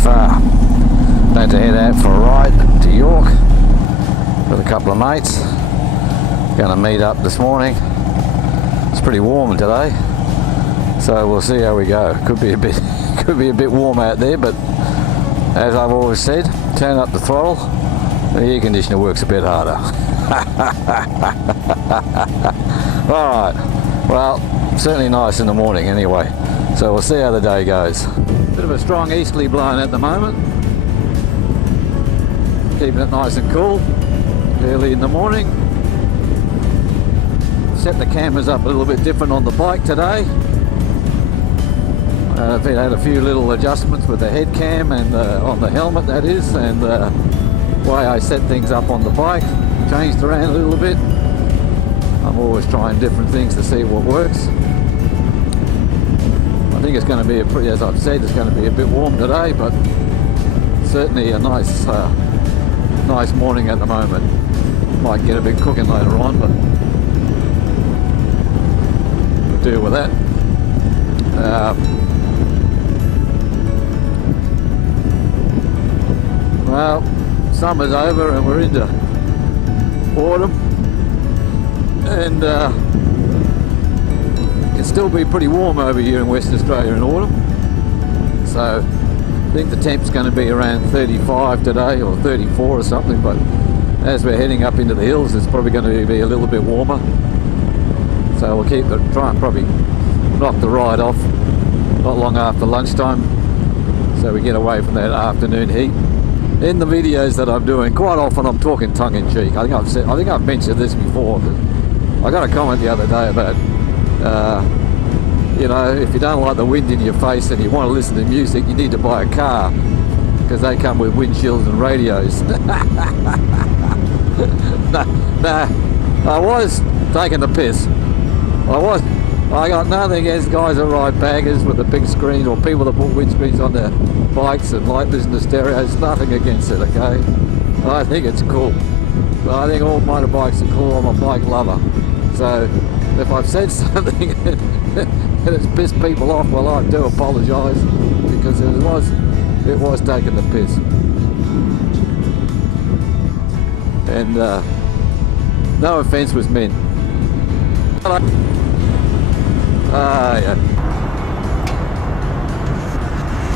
far. About to head out for a ride to York with a couple of mates. Going to meet up this morning. It's pretty warm today, so we'll see how we go. Could be a bit warm out there, but as I've always said, turn up the throttle. The air conditioner works a bit harder. Alright, well, certainly nice in the morning anyway. So we'll see how the day goes. Bit of a strong easterly blowing at the moment. Keeping it nice and cool early in the morning. Set the cameras up a little bit different on the bike today. I've had a few little adjustments with the head cam and on the helmet, that is, and the way I set things up on the bike changed around a little bit. I'm always trying different things to see what works. I think it's going to be as I've said, it's going to be a bit warm today, but certainly a nice morning at the moment. Might get a bit cooking later on, but we'll deal with that. Well, summer's over and we're into autumn, and it can still be pretty warm over here in Western Australia in autumn. So I think the temp's going to be around 35 today, or 34 or something, but as we're heading up into the hills it's probably going to be a little bit warmer. So we'll try and probably knock the ride off not long after lunchtime, so we get away from that afternoon heat. In the videos that I'm doing, quite often I'm talking tongue-in-cheek. I think I've mentioned this before, but I got a comment the other day about you know, if you don't like the wind in your face and you want to listen to music, you need to buy a car, because they come with windshields and radios. Nah, I was taking the piss. I got nothing against guys that ride baggers with the big screen, or people that put windscreens on their bikes and like listen to stereos. Nothing against it, okay? I think it's cool. But I think all motorbikes are cool. I'm a bike lover. So if I've said something and it's pissed people off, well, I do apologise, because it was taking the piss. And no offence was meant. Yeah.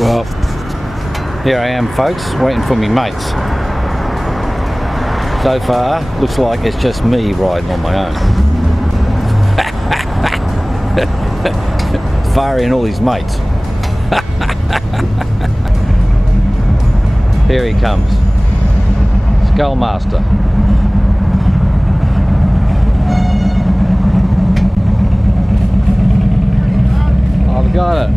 Well, here I am, folks, waiting for me mates. So far, looks like it's just me riding on my own. Firing all his mates. Here he comes, Skullmaster. I've got it.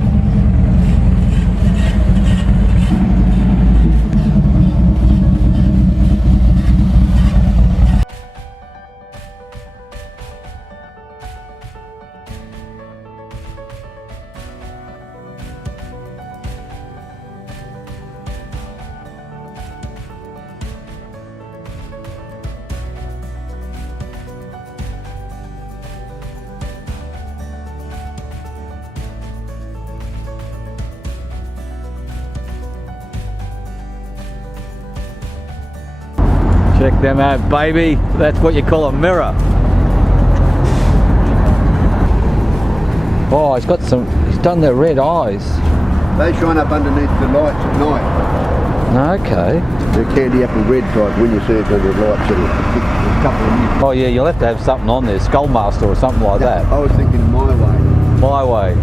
Check them out, baby. That's what you call a mirror. Oh, he's done the red eyes. They shine up underneath the lights at night. Okay. They're candy apple red type when you see it under the lights. A couple of years. Oh yeah, you'll have to have something on there, Skullmaster or something like that. I was thinking my way. My way.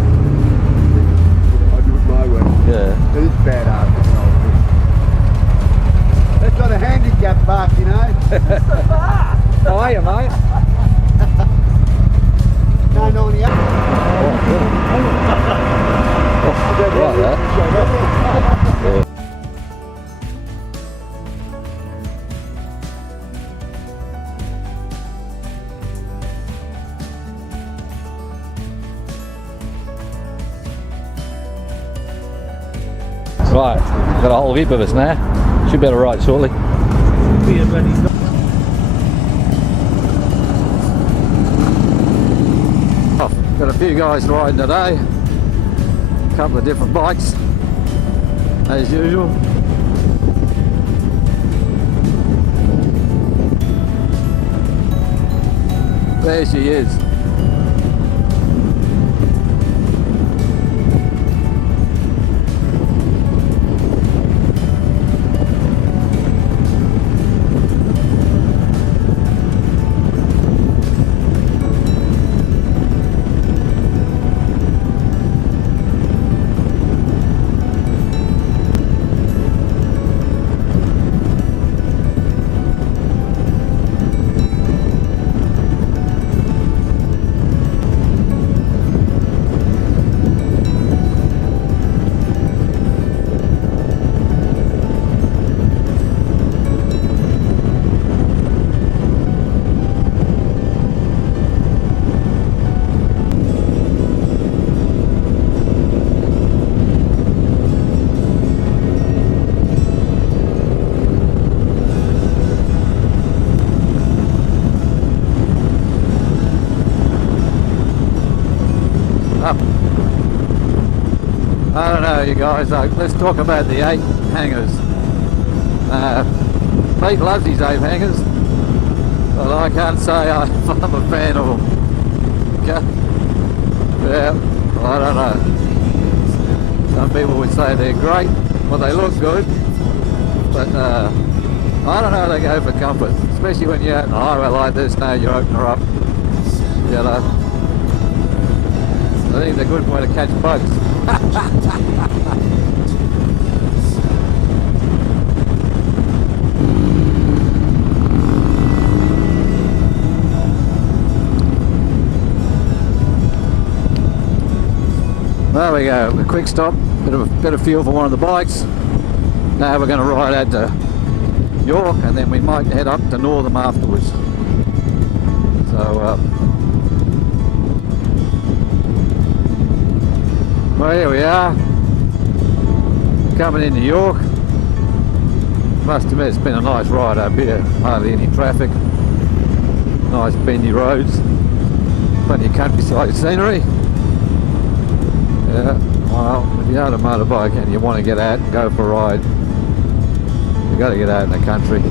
I do it my way. Yeah. It is badass. That's not a handicap park, you know. How are you, mate? No, no, on the other. Like that. Yeah. Right, got a whole heap of us now. Should be able to ride shortly. Got a few guys riding today. A couple of different bikes. as usual. There she is. I don't know, you guys, let's talk about the ape hangers. Pete loves his ape hangers, but I can't say I'm a fan of them. Okay? Yeah, I don't know. Some people would say they're great, well they look good, but I don't know, they go for comfort, especially when you're out on the highway like this. Now you open her up, you know. I think they're a good way to catch bugs. There we go, a quick stop, bit of fuel for one of the bikes. Now we're going to ride out to York and then we might head up to Northam afterwards. So well, here we are, coming into York. Must admit it's been a nice ride up here, hardly any traffic, nice bendy roads, plenty of countryside scenery. Yeah, well, if you own a motorbike and you want to get out and go for a ride, you've got to get out in the country.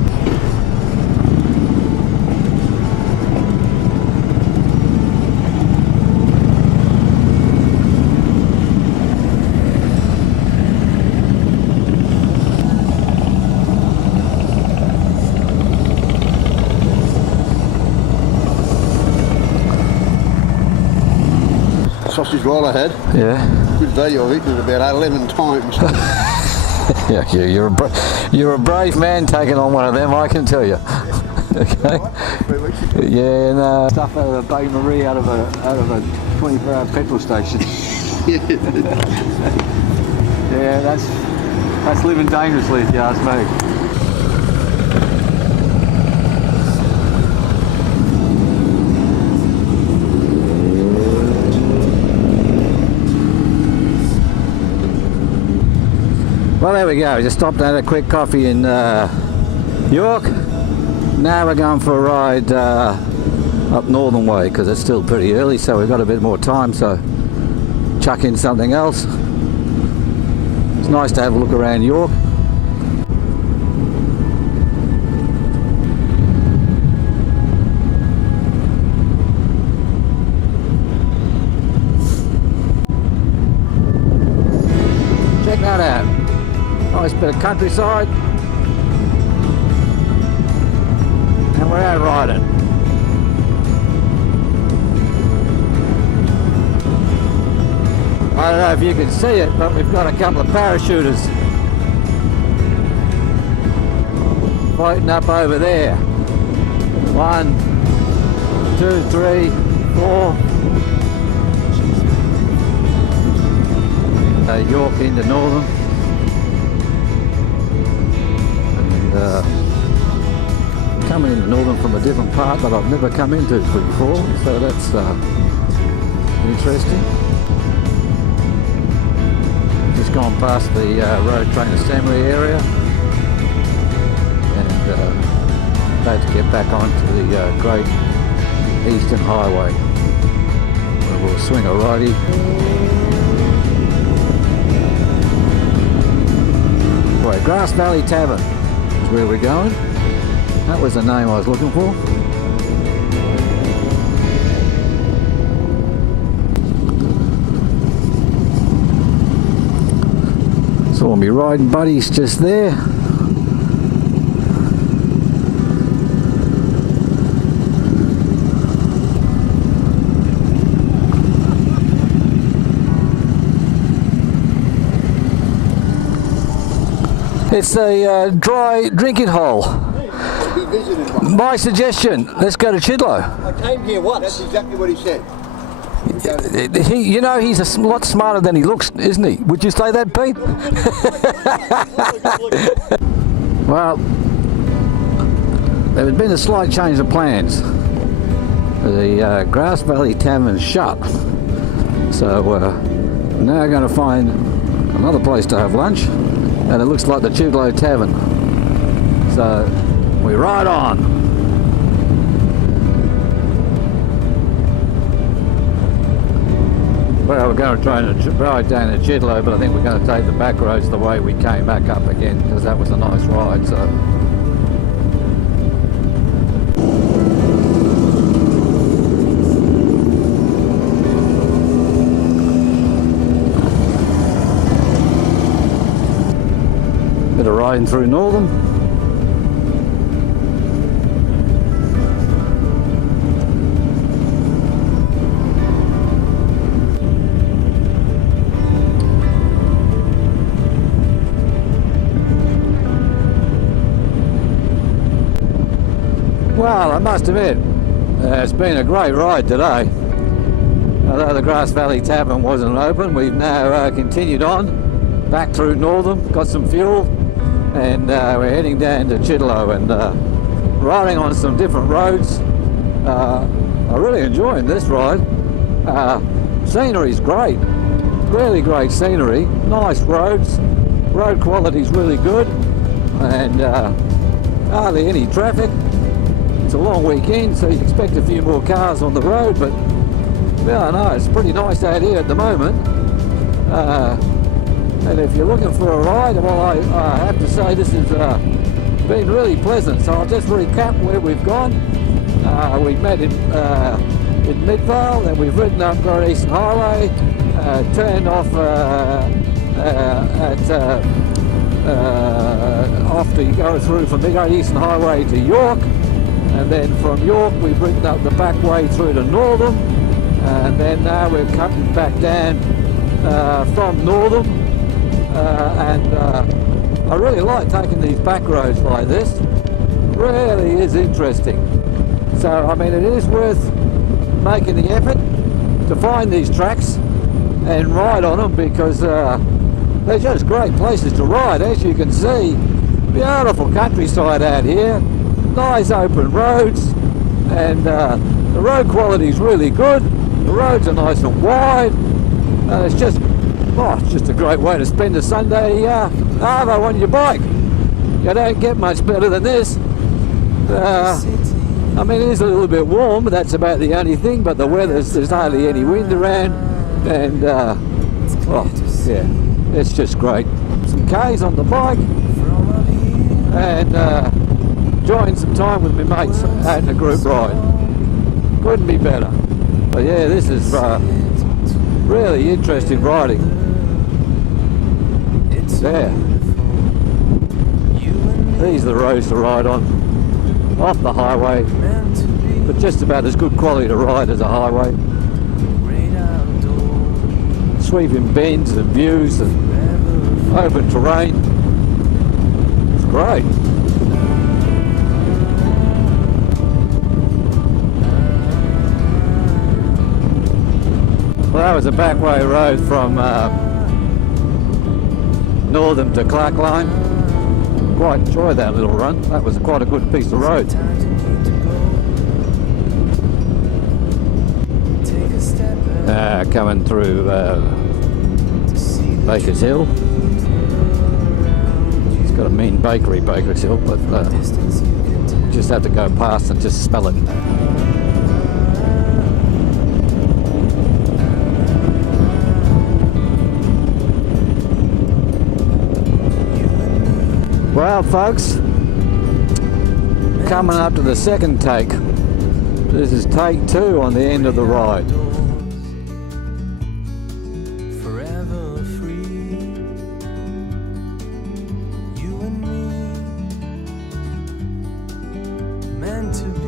Sausage roll I had. Yeah. Good value of it. It was about 11 times. Yeah, you're a brave man taking on one of them, I can tell you. Okay. Yeah, no. Stuff out of a Bay Marie out of a 24-hour petrol station. Yeah, that's living dangerously, if you ask me. Well, there we go. Just stopped and had a quick coffee in York. Now we're going for a ride up Northern Way because it's still pretty early, so we've got a bit more time. So chuck in something else. It's nice to have a look around York. Check that out. Nice bit of countryside, and we're out riding. I don't know if you can see it, but we've got a couple of parachuters floating up over there. 1, 2, 3, 4. York into Northam. Coming into Northam from a different part that I've never come into before, so that's interesting. Just gone past the road train assembly area and about to get back onto the Great Eastern Highway, where we'll swing a righty. Anyway, Grass Valley Tavern is where we're going. That was the name I was looking for. Saw me riding buddies just there. It's a dry drinking hole. He visited one. My suggestion, let's go to Chidlow. I came here once. That's exactly what he said. You know, he's a lot smarter than he looks, isn't he? Would you say that, Pete? Well, there has been a slight change of plans. The Grass Valley Tavern's shut. So we're now going to find another place to have lunch. And it looks like the Chidlow Tavern. So we ride on. Well, we're going to try and ride down to Chidlow, but I think we're going to take the back roads the way we came back up again, because that was a nice ride. So bit of riding through Northam. Well, I must admit, it's been a great ride today. Although the Grass Valley Tavern wasn't open, we've now continued on back through Northam, got some fuel, and we're heading down to Chidlow and riding on some different roads. I'm really enjoying this ride. Scenery's great, really great scenery, nice roads, road quality's really good, and hardly any traffic. It's a long weekend, so you'd expect a few more cars on the road, but yeah, no, it's pretty nice out here at the moment. And if you're looking for a ride, well, I have to say this has been really pleasant. So I'll just recap where we've gone. We met in Midvale, then we've ridden up Great Eastern Highway, turned off after you go through from the Great Eastern Highway to York, and then from York we've ridden up the back way through to Northam, and then now we're cutting back down from Northam, and I really like taking these back roads like this. Really is interesting. So I mean, it is worth making the effort to find these tracks and ride on them, because they're just great places to ride. As you can see, beautiful countryside out here, nice open roads, and the road quality is really good. The roads are nice and wide, and it's just a great way to spend a Sunday arvo on your bike. You don't get much better than this. I mean, it is a little bit warm, but that's about the only thing, but the there's hardly any wind around, and yeah, it's just great. Some K's on the bike, and enjoying some time with my mates out in a group ride. Couldn't be better. But yeah, this is really interesting riding. There. These are the roads to ride on, off the highway, but just about as good quality to ride as a highway. Sweeping bends and views and open terrain. It's great. Well, that was a back way road from Northam to Clark Line. Quite enjoyed that little run. That was quite a good piece of road. Coming through Baker's Hill. It's got a mean bakery, Baker's Hill, but just have to go past and just smell it. Well, folks, coming up to the second take. This is take 2 on the end of the ride. Forever free, you and me, meant to